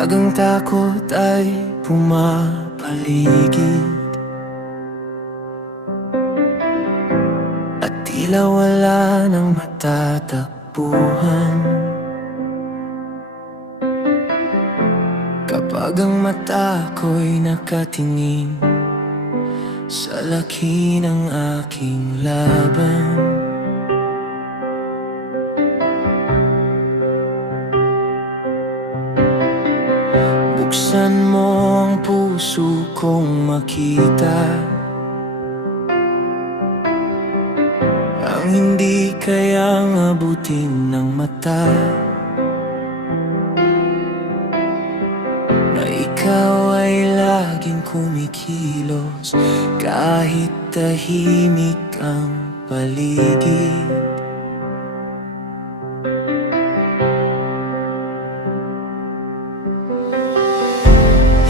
Kapag ang takot ay pumapaligid at tila wala nang matatakbuhan, kapag ang mata ko'y nakatingin sa laki ng aking laban, buksan mo ang puso kong makita ang hindi kayang abutin ng mata, na ikaw ay laging kumikilos kahit tahimik ang paligid.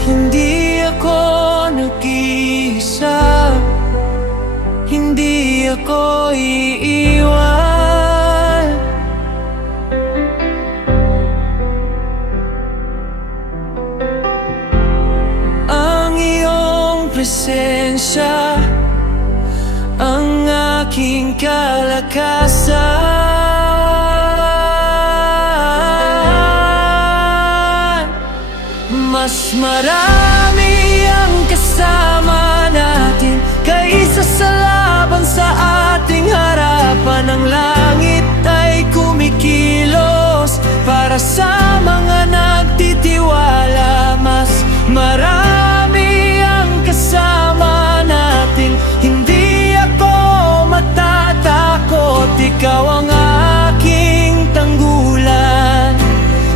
Hindi ako nag-iisa, hindi ako iiwan. Ang iyong presensya ang aking kalakasan. Mas marami ang kasama natin kaysa sa laban sa ating harapan. Ang langit ay kumikilos para sa mga nagtitiwala. Mas marami ang kasama natin, hindi ako matatakot. Ikaw ang aking tanggulan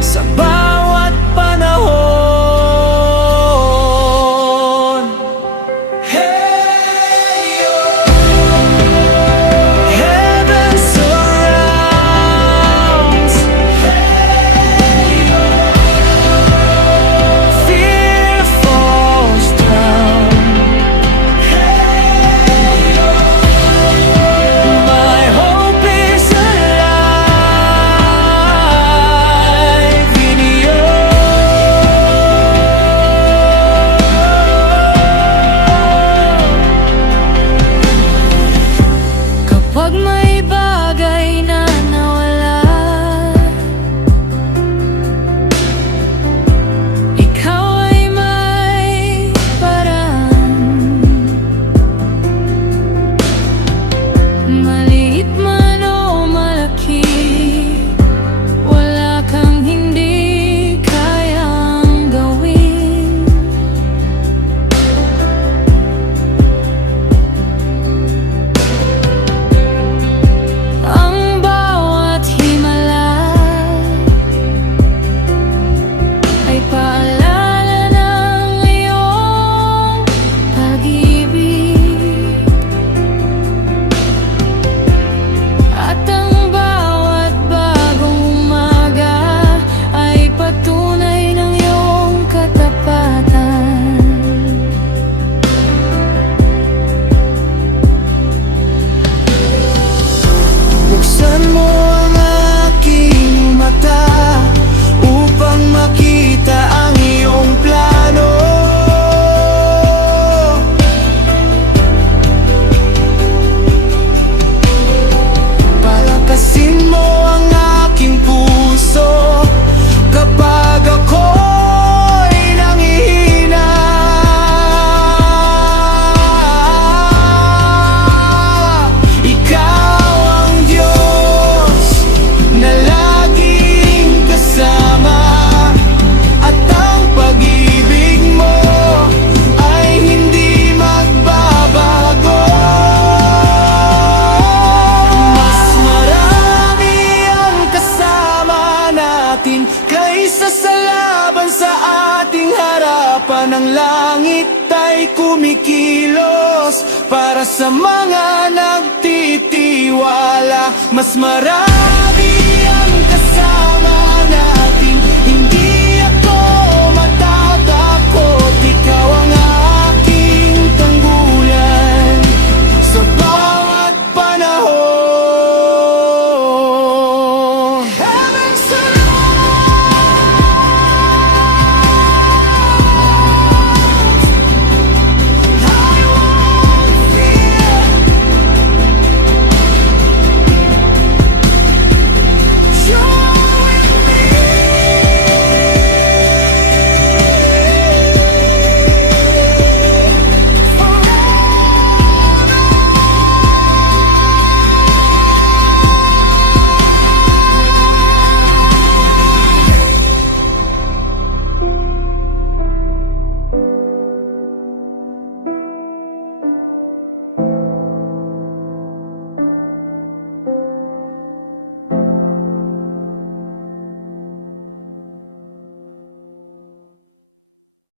sa bawat panahon. Maliit man o malaki, wala kang hindi kayang gawin. Ang bawat himala ay paalala ng iyong pag-ibig. At ang bawat bagong umaga ay patunay ng iyong katapatan. Buksan mo ang aking mata upang makita ang iyong plano. Palakasin mo ang aking puso kapag ako'y nanghihina. Ikaw ang Diyos na laging kasama, at ang pag-ibig mo ay hindi magbabago. Mas marami ang kasama natin kaysa sa laban sa ating harapan. Ang langit ay kumikilos para sa mga nagtitiwala. Mas marami ang kasama